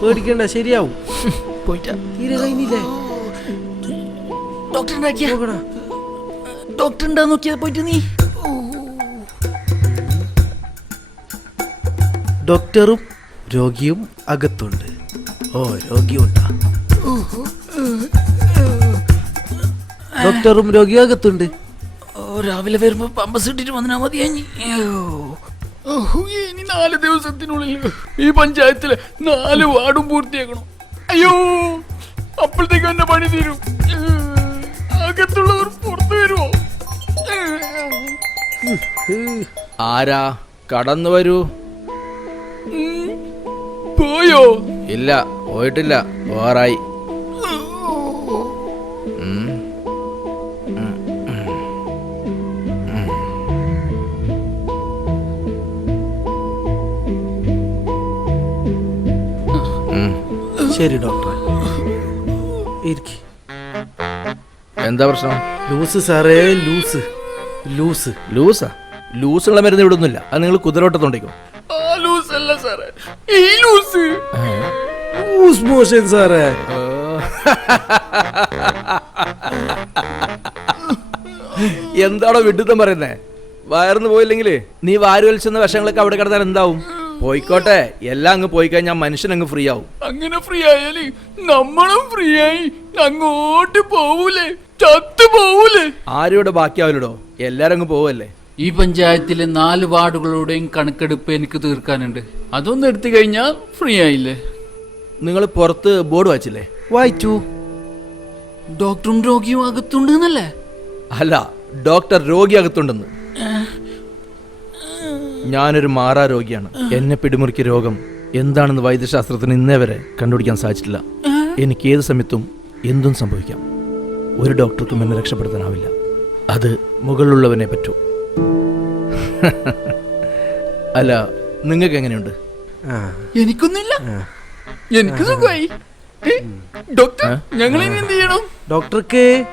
പേടിക്കണ്ട ശരിയാവും. തീരെ കഴിഞ്ഞില്ലേ? ഡോക്ടർ ഡോക്ടർ നോക്കിയാ പോയിട്ട് നീ? ഡോക്ടറും രോഗിയും അകത്തുണ്ട്. ഓ രോഗിയുണ്ടാ. ഡോക്ടറും രോഗിയാകത്തുണ്ട് രാവിലെ വരുമ്പോ പമ്പസ് ഇട്ടിട്ട് വന്നാ മതി ഇനി നാല് ദിവസത്തിനുള്ളിൽ ഈ പഞ്ചായത്തിലെ നാല് വാർഡും പൂർത്തിയാക്കണം. അയ്യോ അപ്പോഴത്തേക്ക് എന്റെ പണി തീരും. അകത്തുള്ളവർ പുറത്തു വരുമോ ആരാ? കടന്നു വരൂ. പോയോ? ഇല്ല പോയിട്ടില്ല വേറായി ശരി ഡോക്ടർ ഇരിക്ക്. എന്താ പ്രശ്നം? ലൂസ് സാറേ ലൂസ്. ലൂസ്. ലൂസാ? ലൂസുള്ള മരുന്ന് ഇവിടെ ഒന്നുമില്ല അത് നിങ്ങൾ ലൂസ് അല്ല സാറേ. ഈ ലൂസ്. ലൂസ് മോഷൻ സാറേ. എന്താണോ വിഡിത്തം പറയുന്നേ? വയർന്ന് പോയില്ലെങ്കിൽ നീ വാരി വലിച്ചെന്ന വിഷങ്ങളൊക്കെ അവിടെ കിടന്നാൽ എന്താവും? പോയിക്കോട്ടെ. എല്ലാം അങ്ങ് പോയി കഴിഞ്ഞാൽ മനുഷ്യൻ അങ്ങ് ഫ്രീ ആവും. അങ്ങനെ ഫ്രീ ആയാൽ നമ്മളും ഫ്രീ ആയി. അങ്ങോട്ട് പോവൂലേ? ചത്തു പോവൂലേ? ആരോടെ ബാക്കിയാവില്ലടോ എല്ലാരും അങ്ങ് പോവല്ലേ? ഈ പഞ്ചായത്തിലെ നാല് വാർഡുകളുടെയും കണക്കെടുപ്പ് എനിക്ക് തീർക്കാനുണ്ട്. അതൊന്നും എടുത്തു കഴിഞ്ഞാൽ ഫ്രീ ആയില്ലേ? നിങ്ങൾ പുറത്ത് ബോർഡ് വായിച്ചില്ലേ? വായിച്ചു. ഡോക്ടറും രോഗിയും അകത്തുണ്ട് എന്നല്ലേ അല്ല ഡോക്ടർ രോഗി അകത്തുണ്ടെന്ന്. ഞാനൊരു മാറാ രോഗിയാണ്. എന്നെ പിടിമുറുക്കിയ രോഗം എന്താണെന്ന് വൈദ്യശാസ്ത്രത്തിന് ഇന്നേ വരെ കണ്ടുപിടിക്കാൻ സാധിച്ചിട്ടില്ല. എനിക്ക് ഏത് സമയത്തും എന്തും സംഭവിക്കാം. ഒരു ഡോക്ടർക്കും എന്നെ രക്ഷപ്പെടുത്താനാവില്ല. അത് മുകളിലുള്ളവനെ പറ്റൂ. അല്ല നിങ്ങൾക്ക് എങ്ങനെയുണ്ട്? ആ. എനിക്കൊന്നുമില്ല. എനിക്ക് സുഖമായി. ഡോക്ടർ ഞങ്ങൾ ഇനി എന്ത് ചെയ്യണം? ഡോക്ടർക്ക്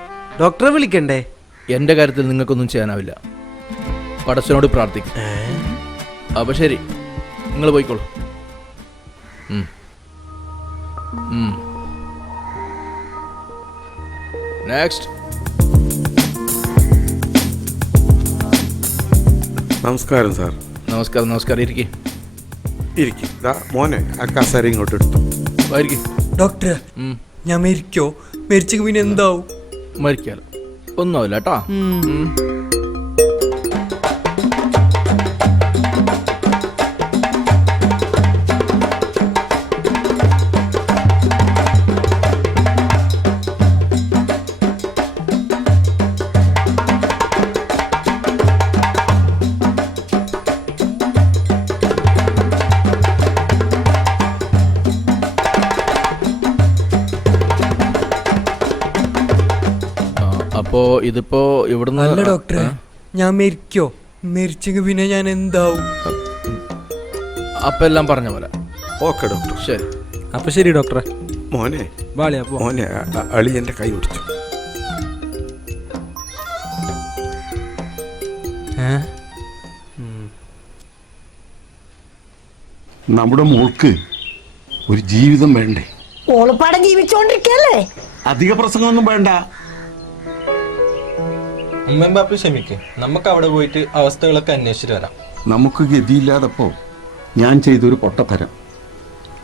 ഡോക്ടറെ വിളിക്കണ്ടേ? എന്റെ കാര്യത്തിൽ നിങ്ങൾക്കൊന്നും ചെയ്യാനാവില്ല. പടച്ചനോട് പ്രാർത്ഥിക്കും. അപ്പൊ ശരി. നിങ്ങൾ പോയിക്കോളൂ. നെക്സ്റ്റ് നമസ്കാരം സാർ. നമസ്കാരം നമസ്കാരം. ഇരിക്കേ. ഇരിക്കും. മോനെ ആ കസേര ഇങ്ങോട്ട് എടുത്തു. ഡോക്ടർ ഞാൻ മരിക്കോ? മരിച്ചു പിന്നെ എന്താവും? മരിക്കാലോ. ഒന്നുമില്ല കേട്ടോ. അപ്പോ ഇതിപ്പോ ഇവിടുന്ന് അല്ല ഡോക്ടറെ ഞാൻ മരിക്കോ? മരിച്ചെങ്കിൽ പിന്നെ ഞാൻ എന്താവും? അപ്പൊ എല്ലാം പറഞ്ഞ പോലെ. Okay doctor. ശരി. അപ്പൊ ശരി ഡോക്ടറെ. മോനെ വാളിയാ പോ. മോനെ അളി എന്റെ കൈ പിടിച്ചു. നമ്മുടെ മോൾക്ക് ഒരു ജീവിതം വേണ്ടേ? ഓളപ്പാടെ ജീവിച്ചോണ്ടിരിക്കല്ലേ? അധിക പ്രസംഗമൊന്നും വേണ്ട. ഉമ്മയും ബാപ്പി ക്ഷമിക്ക്. നമുക്ക് അവിടെ പോയിട്ട് അവസ്ഥകളൊക്കെ അന്വേഷിച്ചിട്ട് വരാം. നമുക്ക് ഗതിയില്ലാതപ്പോ ഞാൻ ചെയ്തൊരു പൊട്ടത്തരം.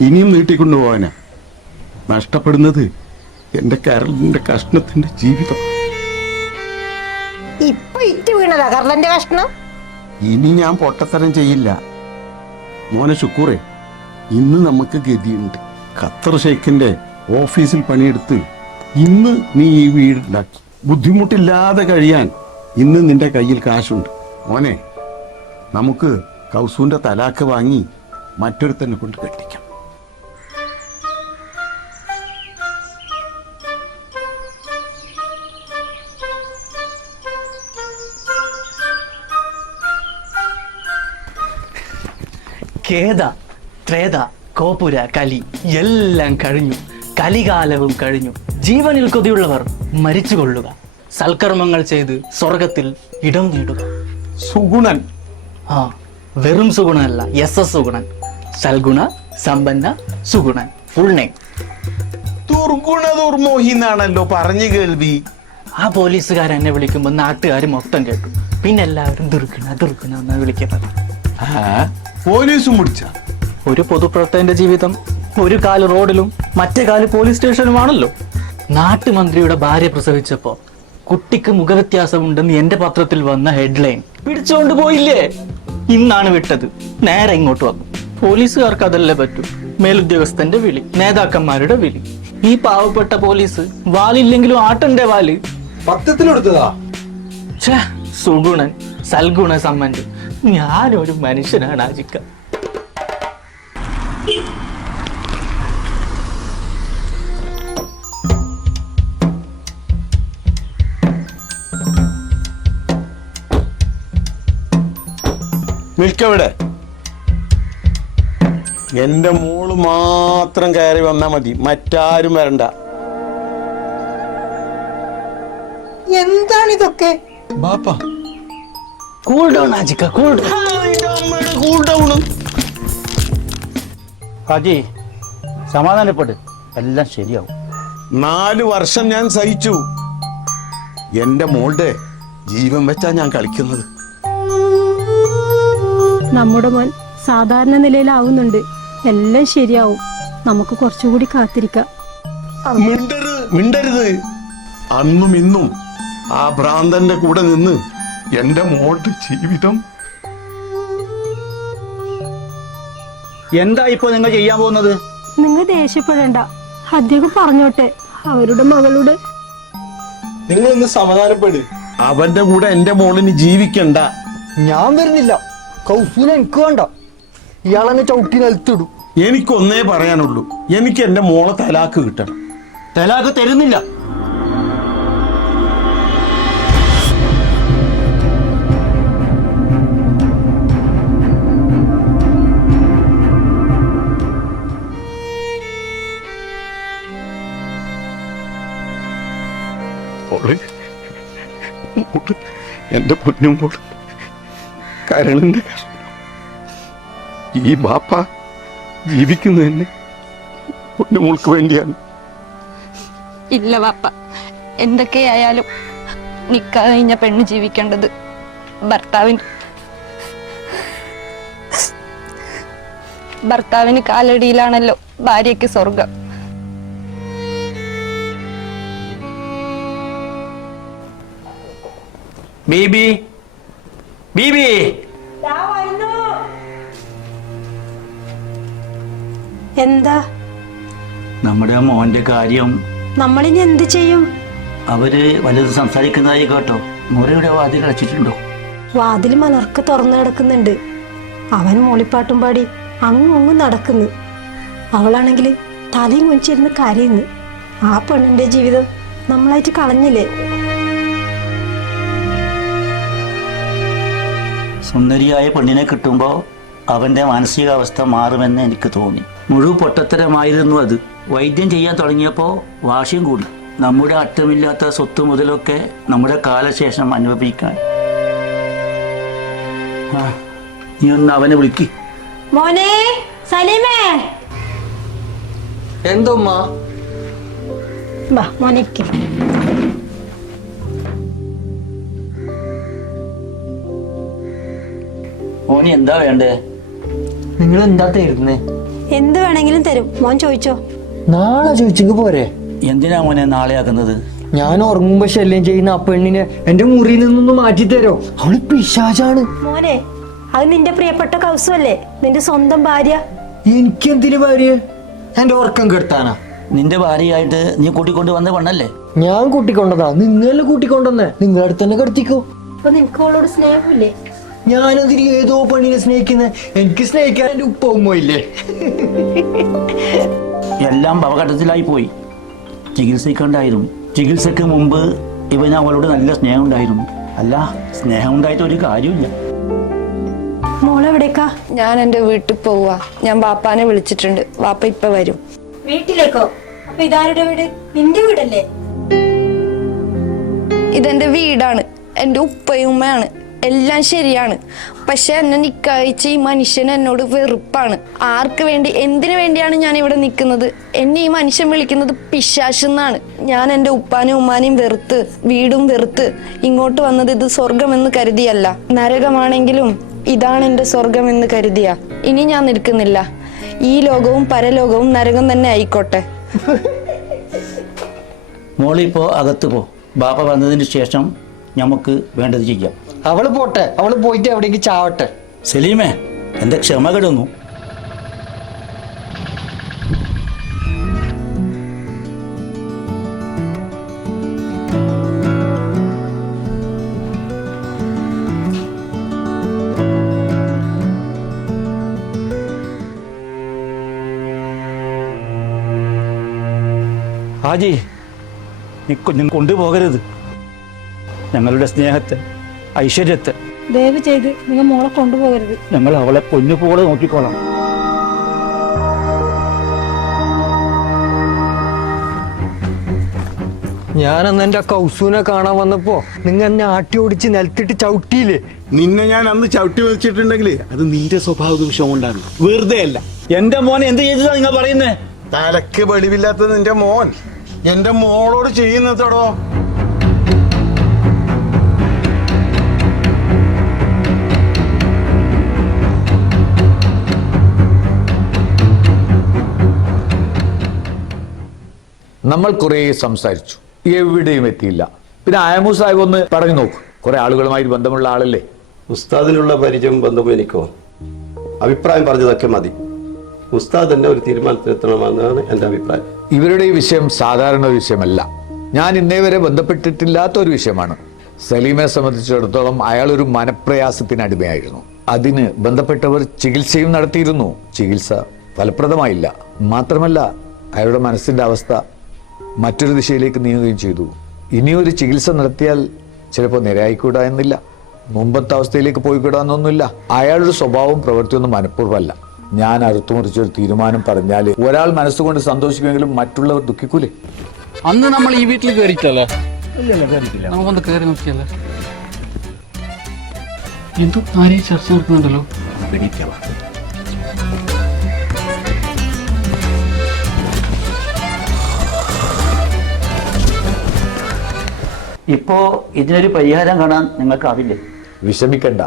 ഇനിയും നീട്ടിക്കൊണ്ടുപോവാനാ. നഷ്ടപ്പെടുന്നത് എന്റെ കരളിന്റെ കഷ്ണത്തിന്റെ ജീവിതം. ഇപ്പൊ ഇറ്റ് വീണതാ കരളന്റെ കഷ്ണം? ഇനി ഞാൻ പൊട്ടത്തരം ചെയ്യില്ല. മോനെ ശുക്കൂറെ ഇന്ന് നമുക്ക് ഗതിയുണ്ട്. ഖത്തർ ഷെയ്ഖിന്റെ ഓഫീസിൽ പണിയെടുത്ത് ഇന്ന് നീ ഈ വീടുണ്ടാക്കി ബുദ്ധിമുട്ടില്ലാതെ കഴിയാൻ ഇന്ന് നിന്റെ കയ്യിൽ കാശുണ്ട്. മോനെ നമുക്ക് കൗസൂന്റെ തലാക്ക് വാങ്ങി മറ്റൊരുത്തനെ കൊണ്ട് കെട്ടിക്കാം. ഖേദ ത്രേത കോപുര കലി എല്ലാം കഴിഞ്ഞു. കലികാലവും കഴിഞ്ഞു. ജീവനിൽ കൊതിയുള്ളവർ മരിച്ചുകൊള്ളുക. സൽക്കർമ്മങ്ങൾ ചെയ്ത് സ്വർഗത്തിൽ ഇടം നേടുക. സുഗുണൻ. ആ വെറും സുഗുണനല്ല എസ് എസ് സുഗുണൻ. സൽഗുണ സമ്പന്ന സുഗുണൻ. ഫുൾ നെയിം ദുർഗുണ ദുർമോഹി എന്നാണല്ലോ പറഞ്ഞു കേൾവി. ആ പോലീസുകാരൻ എന്നെ വിളിക്കുമ്പോൾ നാട്ടുകാർ മൊത്തം കേട്ടു. പിന്നെ എല്ലാവരും ദുർഗുണ ദുർഗുണ എന്നാണ് വിളിക്കുന്നത്. പോലീസും പിടിച്ച. ഒരു പൊതുപ്രവർത്തകന്റെ ജീവിതം ഒരു കാൽ റോഡിലും മറ്റേ കാൽ പോലീസ് സ്റ്റേഷനുമാണല്ലോ. നാട്ടുമന്ത്രിയുടെ ഭാര്യ പ്രസവിച്ചപ്പോ കുട്ടിക്ക് മുഖവ്യത്യാസമുണ്ടെന്ന് എന്റെ പത്രത്തിൽ വന്ന ഹെഡ്ലൈൻ പിടിച്ചോണ്ട് പോയില്ലേ? ഇന്നാണ് വിട്ടത്. നേരെ ഇങ്ങോട്ട് വന്നു പോലീസുകാർക്ക് അതല്ലേ പറ്റൂ. മേലുദ്യോഗസ്ഥന്റെ വിളി നേതാക്കന്മാരുടെ വിളി. ഈ പാവപ്പെട്ട പോലീസ് വാലില്ലെങ്കിലും ആട്ടന്റെ വാൽ? പത്രത്തിലെടുത്തതാ. സുഗുണൻ സൽഗുണ സമ്മന്റ് ഞാനൊരു മനുഷ്യനാണ് ആജിക്ക. നിൽക്കവിടെ. എന്റെ മോൾ മാത്രം കയറി വന്നാ മതി. മറ്റാരും വരണ്ട. എന്താണിതൊക്കെ ബാപ്പ. കൂൾ ഡൗൺ ആജിക്ക കൂൾ കൂൾ ഡൗൺ ഹാജി സമാധാനപ്പെട്ട് എല്ലാം ശരിയാവും. നാല് വർഷം ഞാൻ സഹിച്ചു. എന്റെ മോളുടെ ജീവൻ വെച്ചാ ഞാൻ കളിക്കുന്നത്. നമ്മുടെ മോൻ സാധാരണ നിലയിലാവുന്നുണ്ട്. എല്ലാം ശരിയാവും. നമുക്ക് കുറച്ചുകൂടി കാത്തിരിക്കാം. മിണ്ടരുത് മിണ്ടരുത്. അന്നും ഇന്നും ആ ഭ്രാന്തന്റെ കൂടെ നിന്ന് എന്റെ മോട്ട് ജീവിതം എന്താ ഇപ്പൊ നിങ്ങൾ ചെയ്യാൻ പോകുന്നത്? നിങ്ങൾ ദേഷ്യപ്പെടേണ്ട. അദ്ദേഹം പറഞ്ഞോട്ടെ. അവരുടെ മകളോട് നിങ്ങളൊന്ന് സമാധാനപ്പെട്. അവന്റെ കൂടെ എന്റെ മോളിന് ജീവിക്കണ്ട. ഞാൻ വരുന്നില്ല. കൗസൂന എനിക്ക് വേണ്ട. ഇയാളങ്ങ് ചവിട്ടി നിലത്തിടും. എനിക്കൊന്നേ പറയാനുള്ളൂ. എനിക്ക് എന്റെ മോളെ തലാക്ക് കിട്ടണം. തലാക്ക് തരുന്നില്ല. എന്റെ പൊന്നും മോൾ. കരളിന്റെ കഷ്ണം ഈ ബാപ്പ ജീവിക്കുന്നത് തന്നെ പൊന്നുമോൾക്ക് വേണ്ടിയാണ്. ഇല്ല വാപ്പ എന്തൊക്കെയായാലും നിക്കാ കഴിഞ്ഞ പെണ്ണ് ജീവിക്കേണ്ടത് ഭർത്താവിന്. ഭർത്താവിന് കാലടിയിലാണല്ലോ ഭാര്യയ്ക്ക് സ്വർഗം. ബീബി ബീബി. എന്താ? നമ്മുടെ മോന്റെ കാര്യം നമ്മളിനി എന്ത് ചെയ്യും? അവർ വലുത് സംസാരിക്കുന്നതായി കേട്ടോ. മുറിയുടെ വാതിൽ അടച്ചിട്ടുണ്ടോ? വാതിൽ മലർക്ക് തുറന്നു കിടക്കുന്നുണ്ട്. അവൻ മൂളിപ്പാട്ടും പാടി അങ്ങും അങ്ങും നടക്കുന്നു. അവളാണെങ്കിൽ തലയും കുഞ്ചിരുന്ന് കരയുന്നു. ആ പെണ്ണിന്റെ ജീവിതം നമ്മളായിട്ട് കളഞ്ഞില്ലേ? സുന്ദരിയായ പെണ്ണിനെ കിട്ടുമ്പോൾ അവന്റെ മാനസികാവസ്ഥ മാറുമെന്ന് എനിക്ക് തോന്നി. മുഴുവൻ പൊട്ടത്തരമായിരുന്നു അത്. വൈദ്യം ചെയ്യാൻ തുടങ്ങിയപ്പോൾ വാശിയും കൂടി. നമ്മുടെ അറ്റമില്ലാത്ത സ്വത്ത് മുതലൊക്കെ നമ്മുടെ കാലശേഷം അനുഭവിക്കാൻ. ആ, നീ ഒന്ന് അവനെ വിളിക്ക്. മോനെ സലീമേ. എന്തോമ്മ? വാ മോനി എന്താ വേണ്ടേ? നിങ്ങൾ എന്താ തരുന്നേ? എന്ത് വേണമെങ്കിലും തരും. മോൻ ചോദിച്ചോ. നാളെ ചോദിച്ചെങ്കിൽ പോരെ. എന്തിനാ മോനെ നാളെ ആക്കുന്നത്? ഞാൻ ഉറങ്ങുമ്പോ ശല്യം ചെയ്യുന്ന ആ പെണ്ണിനെ എന്റെ മുറിയിൽ നിന്നൊന്ന് മാറ്റി തരോ അവൾ പിശാചാണ്. മോനെ അത് നിന്റെ പ്രിയപ്പെട്ട കൗസല്ലേ നിന്റെ സ്വന്തം ഭാര്യ? എനിക്ക് എന്തിനു ഭാര്യ? എന്റെ ഉറക്കം കെടുത്താനാ. നിന്റെ ഭാര്യയായിട്ട് നീ കൂട്ടിക്കൊണ്ട് വന്ന പെണ്ണല്ലേ? ഞാൻ കൂട്ടിക്കൊണ്ടതാ. നിങ്ങളെ കൂട്ടിക്കൊണ്ടെന്നേ നിങ്ങളുടെ അടുത്ത് തന്നെ കെടുത്തിക്കോ. അപ്പൊ നിനക്ക് അവളോട് സ്നേഹമില്ലേ? ഞാനതിന് ഏതോ പെണ്ണിനെ സ്നേഹിക്കുന്ന എനിക്ക് സ്നേഹിക്കാൻ എന്റെ ഉപ്പ ഉമ്മയില്ലേ എല്ലാം അപകടത്തിലായി പോയി. ചികിത്സിക്കണ്ടായിരുന്നു. ചികിത്സക്ക് മുമ്പ് ഇവന് അവളോട് നല്ല സ്നേഹം ഉണ്ടായിരുന്നു അല്ല സ്നേഹം ഉണ്ടായിട്ട് ഒരു കാര്യമില്ല മോളെവിടേക്കാ? ഞാൻ എന്റെ വീട്ടിൽ പോവാ ഞാൻ വാപ്പാനെ വിളിച്ചിട്ടുണ്ട്. വാപ്പ ഇപ്പൊ വരും. വീട്ടിലേക്കോ? അപ്പൊ ഇതാരുടെ വീട്? നിന്റെ വീടല്ലേ? ഇതെന്റെ വീടാണ്. എന്റെ ഉപ്പയും ഉമ്മയാണ്. എല്ലാം ശരിയാണ്. പക്ഷെ എന്നെ നിക്കാഴ്ച ഈ മനുഷ്യൻ എന്നോട് വെറുപ്പാണ്. ആർക്ക് വേണ്ടി എന്തിനു വേണ്ടിയാണ് ഞാൻ ഇവിടെ നിൽക്കുന്നത്? എന്നെ ഈ മനുഷ്യൻ വിളിക്കുന്നത് പിശാശെന്നാണ് ഞാൻ എന്റെ ഉപ്പാനും ഉമ്മാനെയും വെറുത്ത് വീടും വെറുത്ത് ഇങ്ങോട്ട് വന്നത് ഇത് സ്വർഗമെന്ന് കരുതിയല്ല. നരകമാണെങ്കിലും ഇതാണ് എന്റെ സ്വർഗമെന്ന് കരുതിയ. ഇനി ഞാൻ നിൽക്കുന്നില്ല. ഈ ലോകവും പരലോകവും നരകം തന്നെ ആയിക്കോട്ടെ. മോളിപ്പോ അകത്ത് പോ. ബാപ്പ വന്നതിന് ശേഷം നമുക്ക് വേണ്ടത് ചെയ്യാം. അവൾ പോട്ടെ അവൾ പോയിട്ട് എവിടേക്ക് ചാവട്ടെ? സലീമേ എന്റെ ക്ഷമ കിടന്നു ഹാജി നീ കൊണ്ടുപോകരുത്. ഞങ്ങളുടെ സ്നേഹത്തെ ഐശ്വര്യത്തെ. ദയവ് ചെയ്ത് നിങ്ങൾ മോളെ കൊണ്ടുപോകരുത്. ഞങ്ങൾ അവളെ പൊന്നുപോലെ നോക്കിക്കോളാം. ഞാനന്ന് എന്റെ കൗസൂനെ കാണാൻ വന്നപ്പോ നിങ്ങൾ എന്നെ ആട്ടി ഓടിച്ച് നിലത്തിട്ട് ചവിട്ടിയില്ലേ? നിന്നെ ഞാൻ അന്ന് ചവിട്ടി വെച്ചിട്ടുണ്ടെങ്കിൽ അത് നിന്റെ സ്വഭാവ ദൂഷ്യം കൊണ്ടാണ്. വെറുതെ അല്ല. എന്റെ മോൻ എന്ത് ചെയ്തതാ നിങ്ങൾ പറയുന്നേ? തലക്ക് വെളിവില്ലാത്ത നിന്റെ മോൻ. എന്റെ മോളോട് ചെയ്യുന്നതടോ? നമ്മൾ കുറേ സംസാരിച്ചു. എവിടെയും എത്തിയില്ല. പിന്നെ ആയമു സാഹിബ് ഒന്ന് പറഞ്ഞു നോക്കും. കുറെ ആളുകളുമായി ബന്ധമുള്ള ആളല്ലേ? ഉസ്താദിനുള്ള പരിചയം ബന്ധം എനിക്കോ? അഭിപ്രായം പറഞ്ഞതൊക്കെ മതി. ഉസ്താദ് തന്നെ ഒരു തീരുമാനത്തിലെത്തണമെന്നാണ് എന്റെ അഭിപ്രായം. ഇവരുടെ ഈ വിഷയം സാധാരണ ഒരു വിഷയമല്ല. ഞാൻ ഇന്നേ വരെ ബന്ധപ്പെട്ടിട്ടില്ലാത്ത ഒരു വിഷയമാണ്. സലീമിനെ സംബന്ധിച്ചിടത്തോളം അയാൾ ഒരു മനപ്രയാസത്തിന് അടിമയായിരുന്നു. അതിന് ബന്ധപ്പെട്ടവർ ചികിത്സയും നടത്തിയിരുന്നു. ചികിത്സ ഫലപ്രദമായില്ല. മാത്രമല്ല അയാളുടെ മനസ്സിന്റെ അവസ്ഥ മറ്റൊരു ദിശയിലേക്ക് നീങ്ങുകയും ചെയ്തു. ഇനിയൊരു ചികിത്സ നടത്തിയാൽ ചിലപ്പോൾ നിരയായിക്കൂടാ എന്നില്ല. മുമ്പത്തെ അവസ്ഥയിലേക്ക് പോയി പോയിക്കൂടാന്നൊന്നുമില്ല. അയാളുടെ സ്വഭാവവും പ്രവൃത്തിയൊന്നും മനഃപൂർവമല്ല. ഞാൻ അറുത്തുമുറിച്ചൊരു തീരുമാനം പറഞ്ഞാൽ ഒരാൾ മനസ്സുകൊണ്ട് സന്തോഷിക്കുമെങ്കിലും മറ്റുള്ളവർ ദുഃഖിക്കൂലേ? അന്ന് നമ്മൾ ഈ വീട്ടിൽ കയറിയിട്ടല്ലേ നമുക്കൊന്ന് കയറി നോക്കിയല്ലേ എന്തോ ആരെയും ചർച്ച നടക്കുന്നുണ്ടല്ലോ? ഇപ്പോ ഇതിനൊരു പരിഹാരം കാണാൻ നിങ്ങൾക്കാവില്ലേ? വിഷമിക്കണ്ട.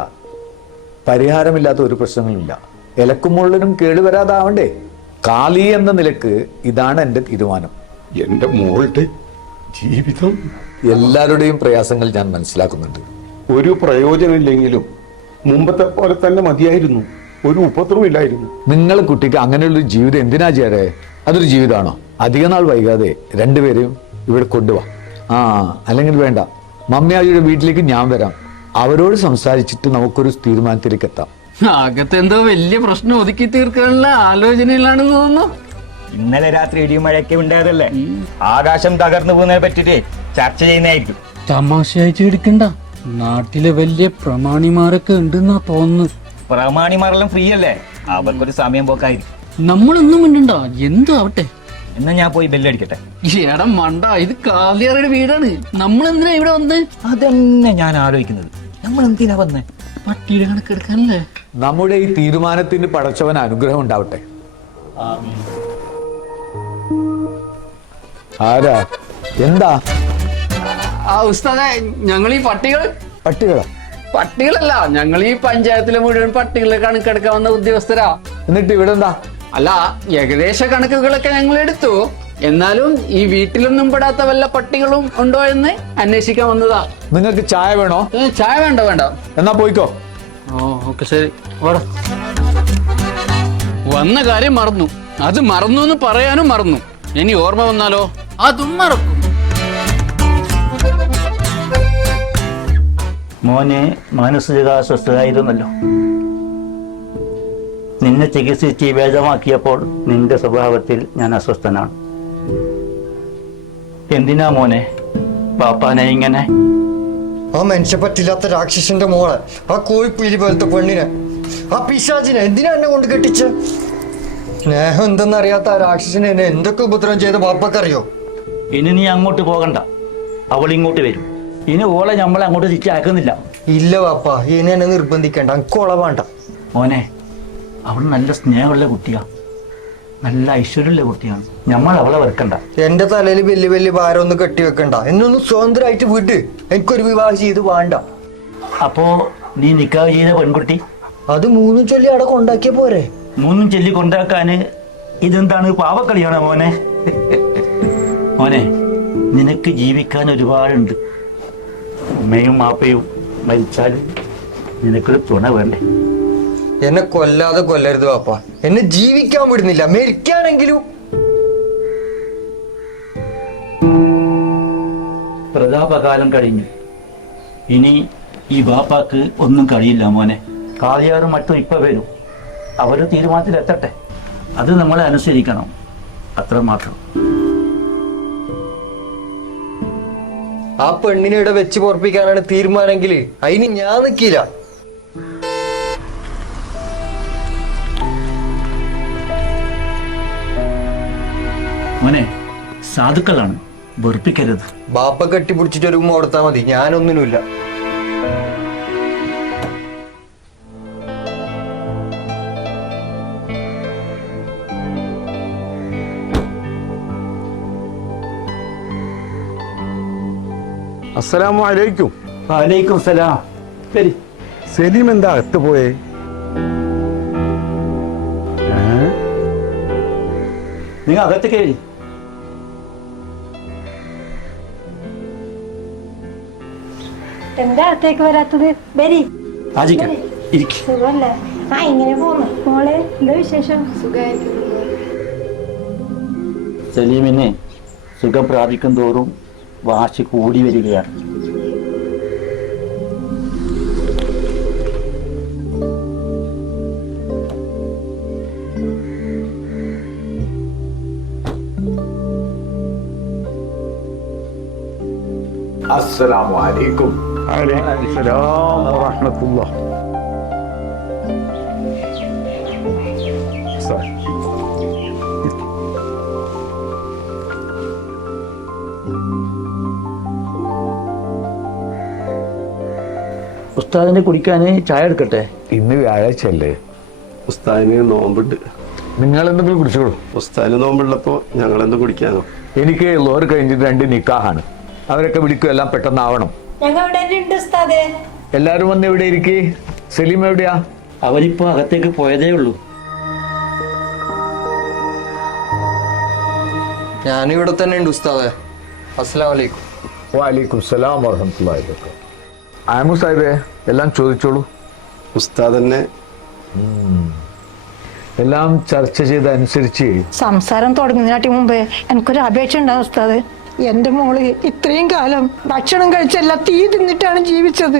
പരിഹാരമില്ലാത്ത ഒരു പ്രശ്നങ്ങളുമില്ല ഇലക്കുമുള്ളിനും കേടുവരാതാവണ്ടേ? കാളി എന്ന നിലയ്ക്ക് ഇതാണ് എന്റെ തീരുമാനം. എന്റെ മോളുടെ ജീവിതം. എല്ലാവരുടെയും പ്രയാസങ്ങൾ ഞാൻ മനസ്സിലാക്കുന്നുണ്ട്. ഒരു പ്രയോജനമില്ലെങ്കിലും മുമ്പത്തെ പോലെ തന്നെ മതിയായിരുന്നു. ഒരു ഉപദ്രവം ഇല്ലായിരുന്നു നിങ്ങൾ കുട്ടിക്ക് അങ്ങനെയുള്ളൊരു ജീവിതം എന്തിനാ ചേരേ? അതൊരു ജീവിതമാണോ? അധിക നാൾ വൈകാതെ രണ്ടുപേരെയും ഇവിടെ കൊണ്ടുവാ. ആ അല്ലെങ്കിൽ വേണ്ട. മമ്മിയാജിയുടെ വീട്ടിലേക്ക് ഞാൻ വരാം. അവരോട് സംസാരിച്ചിട്ട് നമുക്കൊരു തീരുമാനത്തിലേക്ക് എത്താം. അകത്ത് എന്തോ വലിയ പ്രശ്നം ഒതുക്കി തീർക്കാനുള്ള ആലോചനയിലാണെന്ന് തോന്നുന്നു. ഇന്നലെ രാത്രി ഇടിമഴയൊക്കെ ഉണ്ടായതല്ലേ? ആകാശം തകർന്നു പോകുന്നതിനെ പറ്റിട്ട് ചർച്ച ചെയ്യുന്നതായിരിക്കും. തമാശയായിട്ട് എടുക്കണ്ട നാട്ടിലെ വലിയ പ്രമാണിമാരൊക്കെ ഉണ്ടെന്നാ തോന്നുന്നു. പ്രമാണിമാരെല്ലാം ഫ്രീ അല്ലേ അവർക്കൊരു സമയം പോക്കായിരിക്കും. നമ്മളൊന്നും മിണ്ടണ്ട. എന്തോ ആവട്ടെ. എന്നാ ഞാൻ പോയി ബെല്ലടിക്കട്ടെ എടാ മണ്ട ഇത് കാലിയാറുടെ വീടാണ്. നമ്മൾ എന്തിനാ ഇവിടെ വന്ന്? അതന്നെ ഞാൻ ആലോചിക്കുന്നത്. നമ്മൾ എന്തിനാ വന്നേ? പട്ടിയുടെ കണക്കെടുക്കാനല്ലേ? നമ്മുടെ ഈ തീരുമാനത്തിന് പടച്ചവൻ അനുഗ്രഹം ഉണ്ടാവട്ടെ. ആരാ? എന്താ? ആ ഉസ്താദെ ഞങ്ങൾ ഈ പട്ടികൾ പട്ടികളാ? പട്ടികളല്ല ഞങ്ങൾ ഈ പഞ്ചായത്തിലെ മുഴുവൻ പട്ടികളെ കണക്കെടുക്കാൻ വന്ന ഉദ്യോഗസ്ഥരാ. എന്നിട്ട് ഇവിടെ എന്താ അല്ല ഏകദേശ കണക്കുകളൊക്കെ ഞങ്ങൾ എടുത്തു എന്നാലും ഈ വീട്ടിലൊന്നും പെടാത്ത വല്ല പട്ടികളും ഉണ്ടോ എന്ന് അന്വേഷിക്കാൻ വന്നതാ. നിങ്ങൾക്ക് ചായ വേണോ? ചായ വേണ്ട വേണ്ട. എന്നാ പോയിക്കോ. ഓ ഓക്കെ ശരി. വാടാ. വന്ന കാര്യം മറന്നു. അത് മറന്നു എന്ന് പറയാനും മറന്നു. ഇനി ഓർമ്മ വന്നാലോ? അതും മറക്കും. മോനെ മാനസിക അസ്വസ്ഥരായിരുന്നല്ലോ നിന്നെ ചികിത്സിച്ച് ഭേദമാക്കിയപ്പോൾ നിന്റെ സ്വഭാവത്തിൽ ഞാൻ അസ്വസ്ഥനാണ്. എന്തിനാ മോനെ? പാപ്പാനെ ഇങ്ങനെ? ആ മനുഷ്യ പറ്റില്ലാത്ത രാക്ഷസന്റെ മോളെ ആ കോഴിപ്പീലി പോലത്തെ പെണ്ണിനെ ആ പിശാചിനെ എന്തിനാ എന്നെ കൊണ്ട് കെട്ടിച്ച്? സ്നേഹം എന്തെന്നറിയാത്ത ആ രാക്ഷസിനെ എന്നെ എന്തൊക്കെ ഉപദ്രവം ചെയ്ത പാപ്പക്കറിയോ? ഇനി നീ അങ്ങോട്ട് പോകണ്ട. അവൾ ഇങ്ങോട്ട് വരും. ഇനി ഓളെ നമ്മളെ അങ്ങോട്ട് തിരിച്ചാക്കുന്നില്ല ഇല്ല പാപ്പ ഇനി എന്നെ നിർബന്ധിക്കണ്ട. അനക്കോള വേണ്ട മോനെ അവൾ നല്ല സ്നേഹമുള്ള കുട്ടിയാ. നല്ല ഐശ്വര്യമുള്ള കുട്ടിയാണ്. നമ്മൾ അവളെ വെറുക്കണ്ട. എന്റെ തലയിൽ വലിയ വലിയ ഭാരം ഒന്നും കെട്ടി വെക്കണ്ട. എന്നൊന്ന് സ്വതന്ത്രമായിട്ട് വിട്ട് എനിക്കൊരു വിവാഹം ചെയ്ത് വേണ്ട. അപ്പോ നീ നിക്കാ ചെയ്ത പെൺകുട്ടി? അത് മൂന്നും ചൊല്ലി അവിടെ കൊണ്ടാക്കിയ പോരെ. മൂന്നും ചൊല്ലി കൊണ്ടാക്കാന് ഇതെന്താണ് പാവക്കളിയാണോ മോനെ? മോനെ നിനക്ക് ജീവിക്കാൻ ഒരുപാടുണ്ട്. ഉമ്മയും മാപ്പയും മരിച്ചാൽ നിനക്കൊരു തുണ വേണ്ടേ? എന്നെ കൊല്ലാതെ കൊല്ലരുത് പാപ്പ. എന്നെ ജീവിക്കാൻ വിടുന്നില്ല. മരിക്കാനെങ്കിലും. പ്രതാപകാലം കഴിഞ്ഞു. ഇനി ഈ ബാപ്പാക്ക് ഒന്നും കഴിയില്ല മോനെ. കാളിയാറും മറ്റും ഇപ്പൊ വരും. അവർ തീരുമാനത്തിലെത്തട്ടെ. അത് നമ്മളെ അനുസരിക്കണം. അത്ര മാത്രം. ആ പെണ്ണിനെ ഇവിടെ വെച്ച് പൊറപ്പിക്കാനാണ് തീരുമാനമെങ്കിൽ അതിന് ഞാൻ നിക്കില്ല. മോനെ സാധുക്കളാണ്. വെറുപ്പിക്കരുത്. ബാപ്പ കെട്ടി കെട്ടിപ്പിടിച്ചിട്ട് ഒരു ഓർത്താ മതി. ഞാനൊന്നിനുമില്ല. അസ്സലാമു അലൈക്കും. വലൈക്കും സലാം. ശരി. സലീം എന്താ അകത്ത് പോയേ നിങ്ങൾ അകത്തേക്ക് എന്താ അടുത്തേക്ക് വരാത്തത് ബരി ആജിക്ക ഇരിക്കും. സുഖല്ലേ? ആ ഇങ്ങനെ പോന്നു മോളെ എന്താ വിശേഷം? സുഖമായിരിക്കും സലീമിനെ സുഖം പ്രാപിക്കും തോറും വാശി കൂടി വരികയാണ്. അസ്സലാമു അലൈക്കും. അലൈഹിസ്സലാം വറഹ്മത്തുള്ളാഹ് ഉസ്താദിനെ കുടിക്കാൻ ചായ എടുക്കട്ടെ? ഇന്ന് വ്യാഴാഴ്ച അല്ലേ? ഉസ്താദിന് നോമ്പിട്ട് നിങ്ങൾ എന്തെങ്കിലും കുടിച്ചോളൂ ഉസ്താദിന് നോമ്പുള്ളപ്പോ ഞങ്ങൾ എന്ത് കുടിക്കാനോ? എനിക്ക് ലോറി കഴിഞ്ഞിട്ട് രണ്ട് നിക്കാഹാണ്. അവരൊക്കെ വിളിക്കും എല്ലാം പെട്ടെന്നാവണം. ഞങ്ങൾ ഇവിടെ ഉണ്ട് ഉസ്താദേ. എല്ലാരും വന്ന് ഇവിടെ ഇരിക്കേ? സലീം എവിടെയാ? അവരിപ്പോ അകത്തേക്ക് പോയതേ ഉള്ളൂ. ഞാനിവിടെ തന്നെ ഉണ്ട് ഉസ്താദെ. അസ്സലാം വലൈക്കും വാലിക്കും സലാം വർഹമത്തുള്ളാഹി വബറകാതുഹു. ആമു സാഹിബേ എല്ലാം ചോദിച്ചോളൂ. ഉസ്താദ് തന്നെ എല്ലാം ചർച്ച ചെയ്ത അനുസരിച്ച് സംസാരം തുടങ്ങുന്നതിനാട്ടി മുമ്പേ എനിക്കൊരു അപേക്ഷ ഉണ്ടാവും ഉസ്താദ്. എന്റെ മോൾ ഇത്രയും കാലം ഭക്ഷണം കഴിച്ചല്ല തീ തിന്നിട്ടാണ് ജീവിച്ചത്.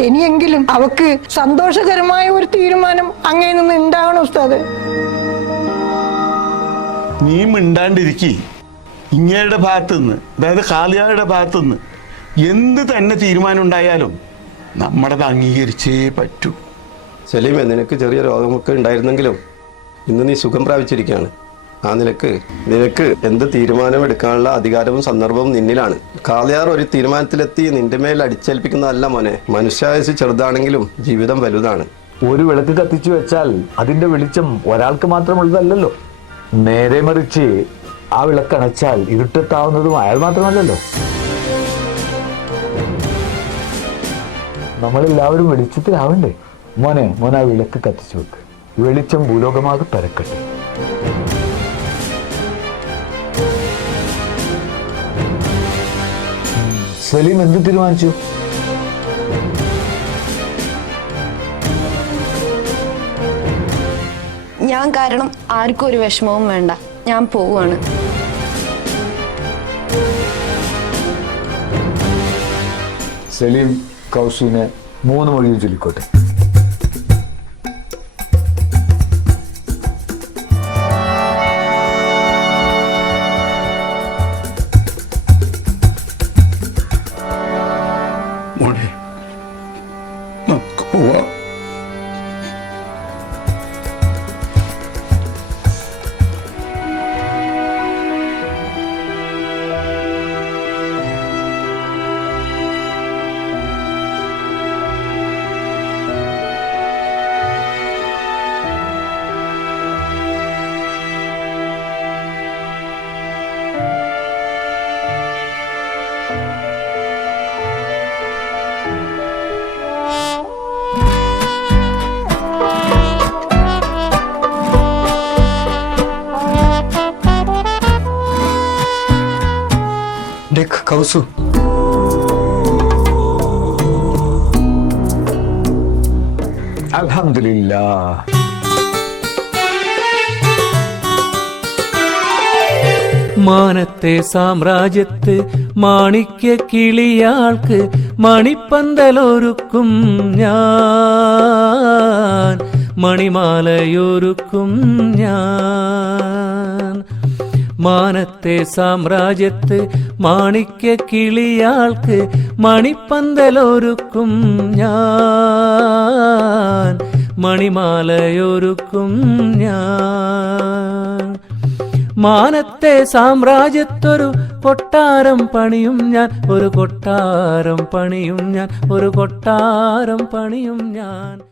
ഇനിയെങ്കിലും അവക്ക് സന്തോഷകരമായ ഒരു തീരുമാനം അങ്ങേ നിന്ന് ഉണ്ടാവണോ ഉസ്താദ്. നീ മിണ്ടാണ്ടിരിക്കി. ഇങ്ങയുടെ ഭാഗത്തുനിന്ന് അതായത് ഖാലിയായുടെ ഭാഗത്തുനിന്ന് എന്ത് തന്നെ തീരുമാനം ഉണ്ടായാലും നമ്മളത് അംഗീകരിച്ചേ പറ്റൂ. സലീമേ നിനക്ക് ചെറിയ രോഗമൊക്കെ ഉണ്ടായിരുന്നെങ്കിലും ഇന്ന് നീ സുഖം പ്രാപിച്ചിരിക്കുകയാണ്. ആ നിലയ്ക്ക് നിനക്ക് എന്ത് തീരുമാനമെടുക്കാനുള്ള അധികാരവും സന്ദർഭവും നിന്നിലാണ്. കാലയാർ ഒരു തീരുമാനത്തിലെത്തി നിന്റെ മേൽ അടിച്ചേൽപ്പിക്കുന്നതല്ല മോനെ. മനുഷ്യായുസ് ചെറുതാണെങ്കിലും ജീവിതം വലുതാണ്. ഒരു വിളക്ക് കത്തിച്ചു വെച്ചാൽ അതിന്റെ വെളിച്ചം ഒരാൾക്ക് മാത്രമുള്ളതല്ലല്ലോ നേരെ മറിച്ച് ആ വിളക്ക് അണച്ചാൽ ഇരുട്ടെത്താവുന്നതും അയാൾ മാത്രമല്ലല്ലോ. നമ്മളെല്ലാവരും വെളിച്ചത്തിലാവണ്ടേ? മോനെ മോനെ ആ വിളക്ക് കത്തിച്ചു വെക്ക്. വെളിച്ചം ഭൂലോകമാകെ പരക്കട്ടെ. സലീം എന്ത് തീരുമാനിച്ചു? ഞാൻ കാരണം ആർക്കും ഒരു വിഷമവും വേണ്ട. ഞാൻ പോവുകയാണ്. സലീം കൗശിനെ മൂന്ന് മൊഴിയും ചൊല്ലിക്കോട്ടെ. കൗസു അൽഹംദുലില്ലാ. മാനത്തെ സാമ്രാജ്യത്ത് മാണിക്യ കിളിയാൾക്ക് മണിപ്പന്തലൊരുക്കും ഞാൻ. മണിമാലയൊരുക്കും ഞാൻ. മാനത്തെ സാമ്രാജ്യത്ത് മാണിക്യ കിളിയാൾക്ക് മണിപ്പന്തലൊരുക്കും ഞാൻ. മണിമാലയൊരുക്കും ഞാൻ. മാനത്തെ സാമ്രാജ്യത്തൊരു കൊട്ടാരം പണിയും ഞാൻ. ഒരു കൊട്ടാരം പണിയും ഞാൻ. ഒരു കൊട്ടാരം പണിയും ഞാൻ.